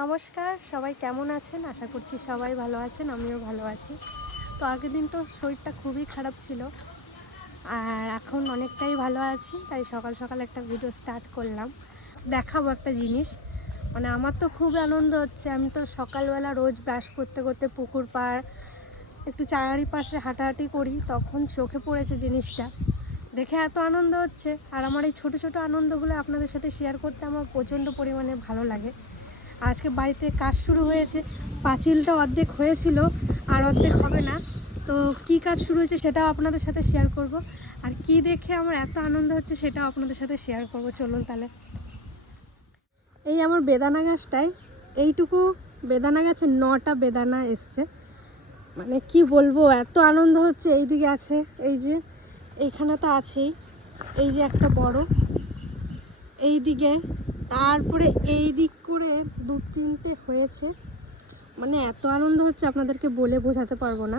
নমস্কার, সবাই কেমন আছেন? আশা করছি সবাই ভালো আছেন, আমিও ভালো আছি। তো আগের দিন তো শরীরটা খুবই খারাপ ছিল, আর এখন অনেকটাই ভালো আছি। তাই সকাল সকাল একটা ভিডিও স্টার্ট করলাম, দেখাবো একটা জিনিস। মানে আমার তো খুব আনন্দ হচ্ছে। আমি তো সকালবেলা রোজ ব্রাশ করতে করতে পুকুর পাড় একটু চারিপাশে হাঁটাহাঁটি করি, তখন চোখে পড়েছে জিনিসটা, দেখে এত আনন্দ হচ্ছে। আর আমার এই ছোটো ছোটো আনন্দগুলো আপনাদের সাথে শেয়ার করতে আমার প্রচণ্ড পরিমাণে ভালো লাগে। আজকে বাড়িতে কাজ শুরু হয়েছে, পাঁচিলটা অর্ধেক হয়েছিল আর অর্ধেক হবে না। তো কি কাজ শুরু হয়েছে সেটাও আপনাদের সাথে শেয়ার করব, আর কি দেখে আমার এত আনন্দ হচ্ছে সেটাও আপনাদের সাথে শেয়ার করব। চলুন তাহলে। এই আমার বেদানা গাছটায় এইটুকু বেদানা গাছে 9টা বেদানা এসছে। মানে কি বলবো, এত আনন্দ হচ্ছে। এইদিকে আছে, এই যে এইখানে তো আছেই, এই যে একটা বড়, এই দিকে, তারপরে এই দিক করে 2-3টে হয়েছে। মানে এত আনন্দ হচ্ছে আপনাদেরকে বলে বোঝাতে পারবো না।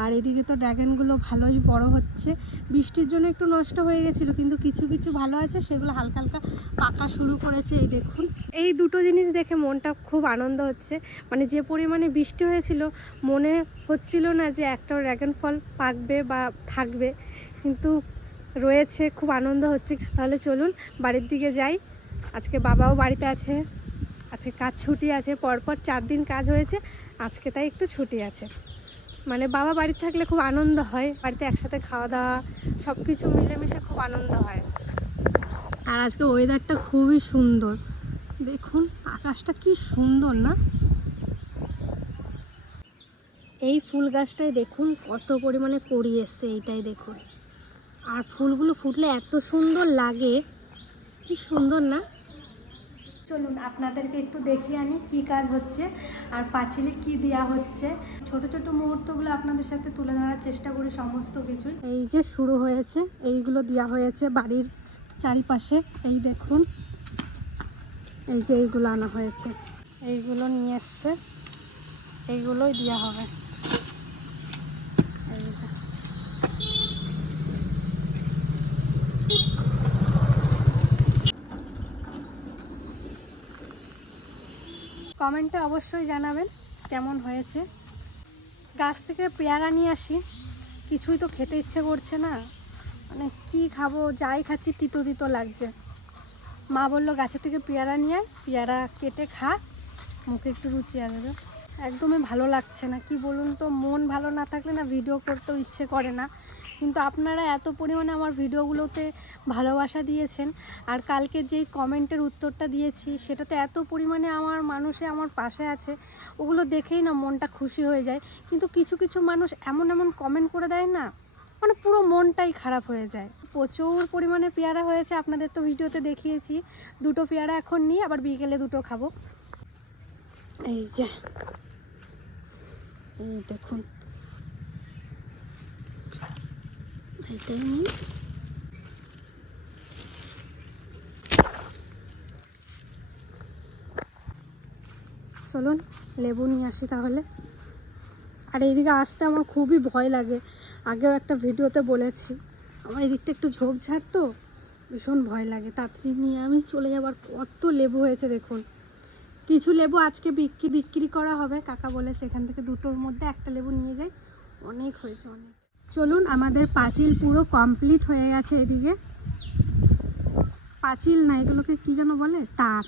আর এদিকে তো ড্রাগনগুলো ভালোই বড় হচ্ছে। বৃষ্টির জন্য একটু নষ্ট হয়ে গেছিলো, কিন্তু কিছু কিছু ভালো আছে, সেগুলো হালকা হালকা পাকা শুরু করেছে। এই দেখুন, এই দুটো জিনিস দেখে মনটা খুব আনন্দ হচ্ছে। মানে যে পরিমাণে বৃষ্টি হয়েছিল, মনে হচ্ছিল না যে একটা ড্রাগন ফল পাকবে বা থাকবে, কিন্তু রয়েছে। খুব আনন্দ হচ্ছে। তাহলে চলুন বাড়ির দিকে যাই। আজকে বাবাও বাড়িতে আছে, আজকে কাজ ছুটি আছে। পরপর 4 দিন কাজ হয়েছে, আজকে তাই একটু ছুটি আছে। মানে বাবা বাড়িতে থাকলে খুব আনন্দ হয়, বাড়িতে একসাথে খাওয়া দাওয়া সব কিছু মিলেমিশে খুব আনন্দ হয়। আর আজকে ওয়েদারটা খুবই সুন্দর, দেখুন আকাশটা কি সুন্দর না। এই ফুল গাছটাই দেখুন কত পরিমাণে কড়ি এসছে, এইটাই দেখুন। আর ফুলগুলো ফুটলে এত সুন্দর লাগে, কি সুন্দর না। চলুন আপনাদেরকে একটু দেখিয়ে আনি কি কাজ হচ্ছে আর পাঁচিলে কি দেওয়া হচ্ছে। ছোট ছোট মুহূর্তগুলো আপনাদের সাথে তুলে ধরার চেষ্টা করি সমস্ত কিছুই। এই যে শুরু হয়েছে, এইগুলো দেওয়া হয়েছে বাড়ির চারিপাশে। এই দেখুন, এই যে এইগুলো আনা হয়েছে, এইগুলো নিয়ে এসছে, এইগুলোই দেওয়া হবে। এই যে কমেন্টে অবশ্যই জানাবেন কেমন হয়েছে। গাছ থেকে পেয়ারা নিয়ে আসি, কিছুই তো খেতে ইচ্ছে করছে না। মানে কি খাবো, যাই খাচ্ছি তিতো তিতো লাগছে। মা বললো গাছের থেকে পেয়ারা নিয়ে, পেয়ারা কেটে খা, মুখে একটু রুচি আসবে। একদমই ভালো লাগছে না, কি বলুন তো, মন ভালো না থাকলে না ভিডিও করতেও ইচ্ছে করে না। কিন্তু আপনারা এত পরিমাণে আমার ভিডিওগুলোতে ভালোবাসা দিয়েছেন, আর কালকে যেই কমেন্টের উত্তরটা দিয়েছি সেটাতে এত পরিমাণে মানুষে আমার পাশে আছে, ওগুলো দেখেই না মনটা খুশি হয়ে যায়। কিন্তু কিছু কিছু মানুষ এমন এমন কমেন্ট করে দেয় না, মানে পুরো মনটাই খারাপ হয়ে যায়। প্রচুর পরিমাণে পেয়ারা হয়েছে, আপনাদের তো ভিডিওতে দেখিয়েছি। 2টো পেয়ারা এখন নিই, আবার বিকেলে 2টো খাবো। এই যে এই দেখুন, এটাই নিই। চলুন লেবু নিয়ে আসি তাহলে। আর এইদিকে আসতে আমার খুবই ভয় লাগে, আগেও একটা ভিডিওতে বলেছি। আমার এদিকটা একটু ঝোপঝাড় তো, ভীষণ ভয় লাগে। তাড়াতাড়ি নিয়ে আমি চলে যাবার। কত লেবু হয়েছে দেখুন। কিছু লেবু আজকে বিক্রি করা হবে, কাকা বলে সেখান থেকে 2টোর মধ্যে একটা লেবু নিয়ে যাই। অনেক হয়েছে, অনেক। চলুন, আমাদের পাঁচিল পুরো কমপ্লিট হয়ে গেছে। এদিকে পাঁচিল না, এগুলোকে কি যেন বলে, তার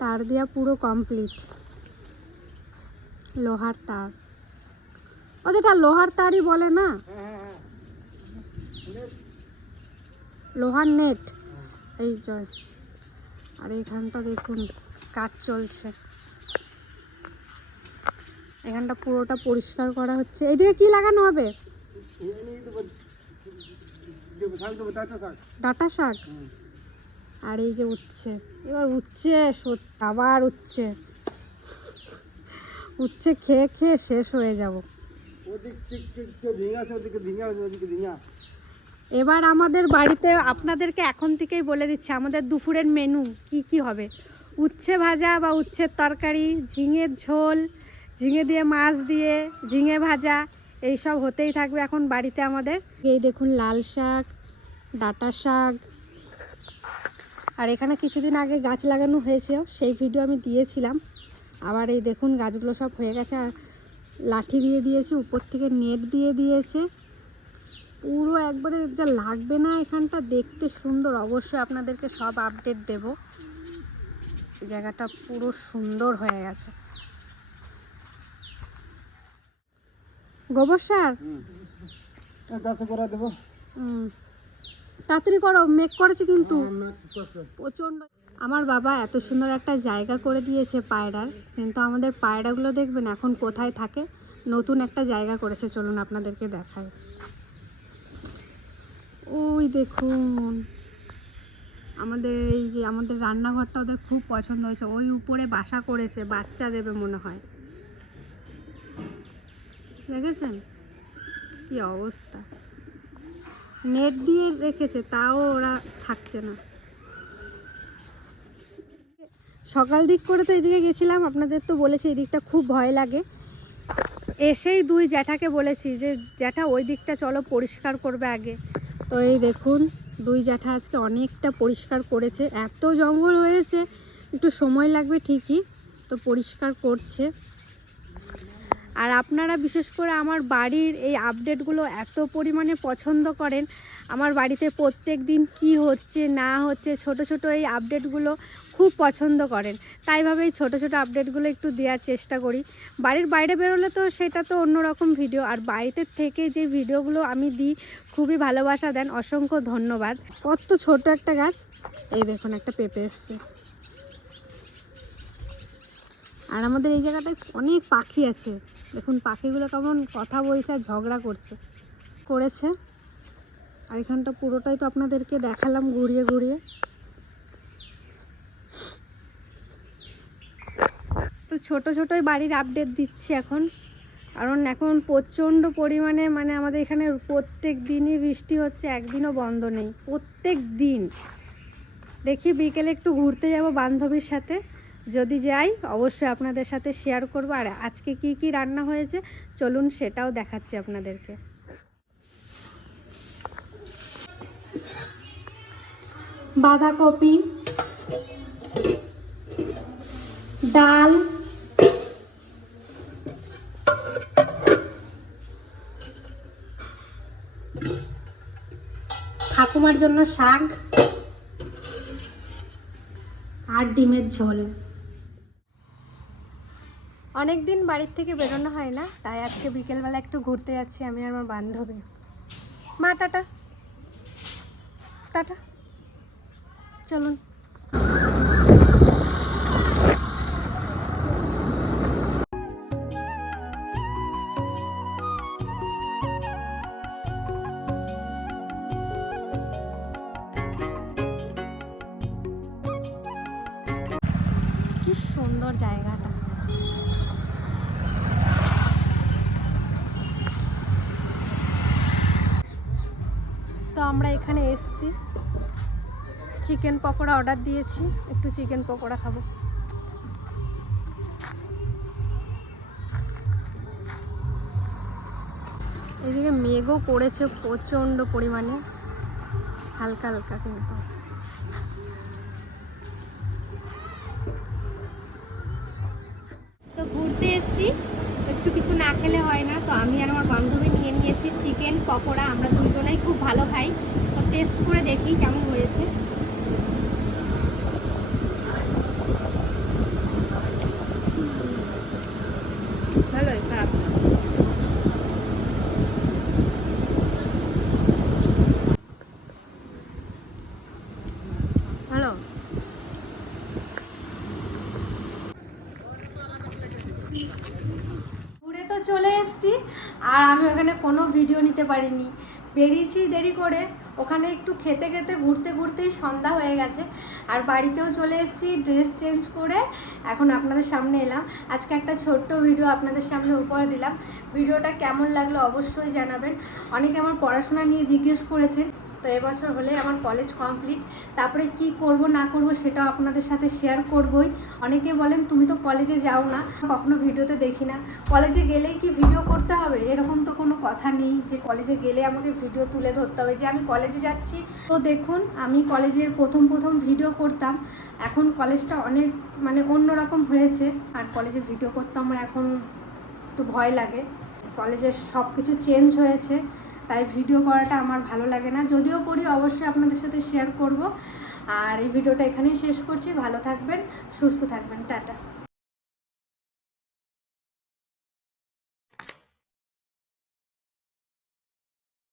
তার দেওয়া পুরো কমপ্লিট। লোহার তার, ও যেটা লোহার তারই বলে না, লোহার নেট। এই জয়। আর এইখানটা দেখুন কাজ চলছে, এখানটা পুরোটা পরিষ্কার করা হচ্ছে। এইদিকে কি লাগানো হবে? ডাঁটা শাক। আর এই যে উচ্ছে, এবার উচ্ছে আবার উচ্ছে উচ্ছে খেয়ে খেয়ে শেষ হয়ে যাব। এবার আমাদের বাড়িতে, আপনাদেরকে এখন থেকেই বলে দিচ্ছি, আমাদের দুপুরের মেনু কি কি হবে। উচ্ছে ভাজা বা উচ্ছের তরকারি, ঝিঙের ঝোল, ঝিঙে দিয়ে মাছ দিয়ে ঝিঙে ভাজা, এইসব হতেই থাকবে এখন বাড়িতে আমাদের। এই দেখুন লাল শাক, ডাঁটা শাক, আর এখানে কিছুদিন আগে গাছ লাগানো হয়েছে, সেই ভিডিও আমি দিয়েছিলাম। আবার এই দেখুন গাছগুলো সব হয়ে গেছে, আর লাঠি দিয়ে দিয়েছে, উপর থেকে নেট দিয়ে দিয়েছে। পুরো একবারে যা লাগবে না এখানটা, দেখতে সুন্দর। অবশ্যই আপনাদেরকে সব আপডেট দেব। জায়গাটা পুরো সুন্দর হয়ে গেছে। গোবর সার তাড়াতাড়ি করো, মেঘ করেছে কিন্তু প্রচন্ড। আমার বাবা এত সুন্দর একটা জায়গা করে দিয়েছে পায়রার, কিন্তু আমাদের পায়রাগুলো দেখবেন এখন কোথায় থাকে। নতুন একটা জায়গা করেছে, চলুন আপনাদেরকে দেখাই। ওই দেখুন আমাদের এই যে আমাদের রান্নাঘরটা ওদের খুব পছন্দ হয়েছে। ওই উপরে বাসা করেছে, বাচ্চা দেবে মনে হয়। দেখেছেন কি অবস্থা, নেট দিয়ে রেখেছে, তাও ওরা থাকছে না। সকাল দিক করে তো এদিকে গেছিলাম, আপনাদের তো বলেছি এদিকটা খুব ভয় লাগে। এসেই দুই জ্যাঠাকে বলেছি যে জ্যাঠা ওই দিকটা চলো, পরিষ্কার করবে আগে। তো এই দেখুন দুই জ্যাঠা আজকে অনেকটা পরিষ্কার করেছে। এত জঙ্গল হয়েছে, একটু সময় লাগবে ঠিকই, তো পরিষ্কার করছে। আর আপনারা বিশেষ করে আমার বাড়ির এই আপডেটগুলো এত পরিমাণে পছন্দ করেন। আমার বাড়িতে প্রত্যেক দিন কী হচ্ছে না হচ্ছে, ছোট ছোট এই আপডেটগুলো খুব পছন্দ করেন। তাইভাবেই ছোট ছোট আপডেটগুলো একটু দেওয়ার চেষ্টা করি। বাড়ির বাইরে বেরোলে তো সেটা তো অন্যরকম ভিডিও, আর বাড়িতে থেকে যে ভিডিওগুলো আমি দিই খুবই ভালোবাসা দেন, অসংখ্য ধন্যবাদ। কত ছোট একটা গাছ, এই দেখুন একটা পেঁপে এসছে। আর আমাদের এই জায়গাটায় অনেক পাখি আছে, দেখুন পাখিগুলো কেমন কথা বলছে আর ঝগড়া করেছে। আর এখানটা পুরোটাই তো আপনাদেরকে দেখালাম ঘুরিয়ে ঘুরিয়ে। তো ছোট ছোটই বাড়ির আপডেট দিচ্ছি এখন, কারণ এখন প্রচণ্ড পরিমাণে মানে আমাদের এখানে প্রত্যেক দিনই বৃষ্টি হচ্ছে, একদিনও বন্ধ নেই, প্রত্যেক দিন। দেখি বিকেলে একটু ঘুরতে যাব বান্ধবীর সাথে, যদি যাই অবশ্যই আপনাদের সাথে শেয়ার করব। আর আজকে কি কি রান্না হয়েছে চলুন সেটাও দেখাচ্ছি আপনাদেরকে। বাঁধাকপি, ডাল, ঠাকুমার জন্য শাক, আর ডিমের ঝোল। অনেক দিন বাড়ির থেকে বেরোনো হয় না, তাই আজকে বিকেলবেলা একটু ঘুরতে যাচ্ছি আমি আর আমার বান্ধবী। মা টাটা টাটা, চলুন। কি সুন্দর জায়গাটা। তো আমরা এখানে এসেছি, চিকেন পকোড়া অর্ডার দিয়েছি, একটু চিকেন পকোড়া খাবো। এদিকে মেঘও করেছে প্রচণ্ড পরিমাণে, হালকা হালকা কিন্তু। তো ঘুরতে এসেছি, একটু কিছু না খেলে হয় না, তো আমি আর আমার বান্ধবী নিয়ে নিয়েছি চিকেন পকোড়া। আমরা দুজনেই খুব ভালো খাই, তো টেস্ট করে দেখি কেমন হয়েছে। ভালোই, খারাপ না। ভালো। ঘুরে তো চলে এসেছি, আর আমি ওখানে কোনো ভিডিও নিতে পারিনি, বেরিয়েছি দেরি করে। ওখানে একটু খেতে খেতে ঘুরতে ঘুরতেই সন্ধ্যা হয়ে গেছে। আর বাড়িতেও চলে এসেছি ড্রেস চেঞ্জ করে, এখন আপনাদের সামনে এলাম। আজকে একটা ছোট্ট ভিডিও আপনাদের সামনে উপহার দিলাম। ভিডিওটা কেমন লাগলো অবশ্যই জানাবেন। অনেকে আমার পড়াশোনা নিয়ে জিজ্ঞেস করেছেন, তো তো এবছর হলে আমার কলেজ কমপ্লিট। তারপরে কি করব না করব সেটাও আপনাদের সাথে শেয়ার করবই। অনেকে বলেন তুমি তো কলেজে যাও না, কখনো ভিডিওতে দেখি না। কলেজে গেলেই কি ভিডিও করতে হবে? এরকম তো কোনো কথা নেই যে কলেজে গেলে আমাকে ভিডিও তুলে ধরতে হবে যে আমি কলেজে যাচ্ছি। তো দেখুন, আমি কলেজের প্রথম ভিডিও করতাম, এখন কলেজটা অনেক মানে অন্যরকম হয়েছে, আর কলেজে ভিডিও করতে আমার এখন একটু ভয় লাগে। কলেজের সব কিছু চেঞ্জ হয়েছে, তাই ভিডিও করাটা আমার ভালো লাগে না। যদিও করি অবশ্যই আপনাদের সাথে শেয়ার করব। আর এই ভিডিওটা এখানেই শেষ করছি। ভালো থাকবেন, সুস্থ থাকবেন, টাটা।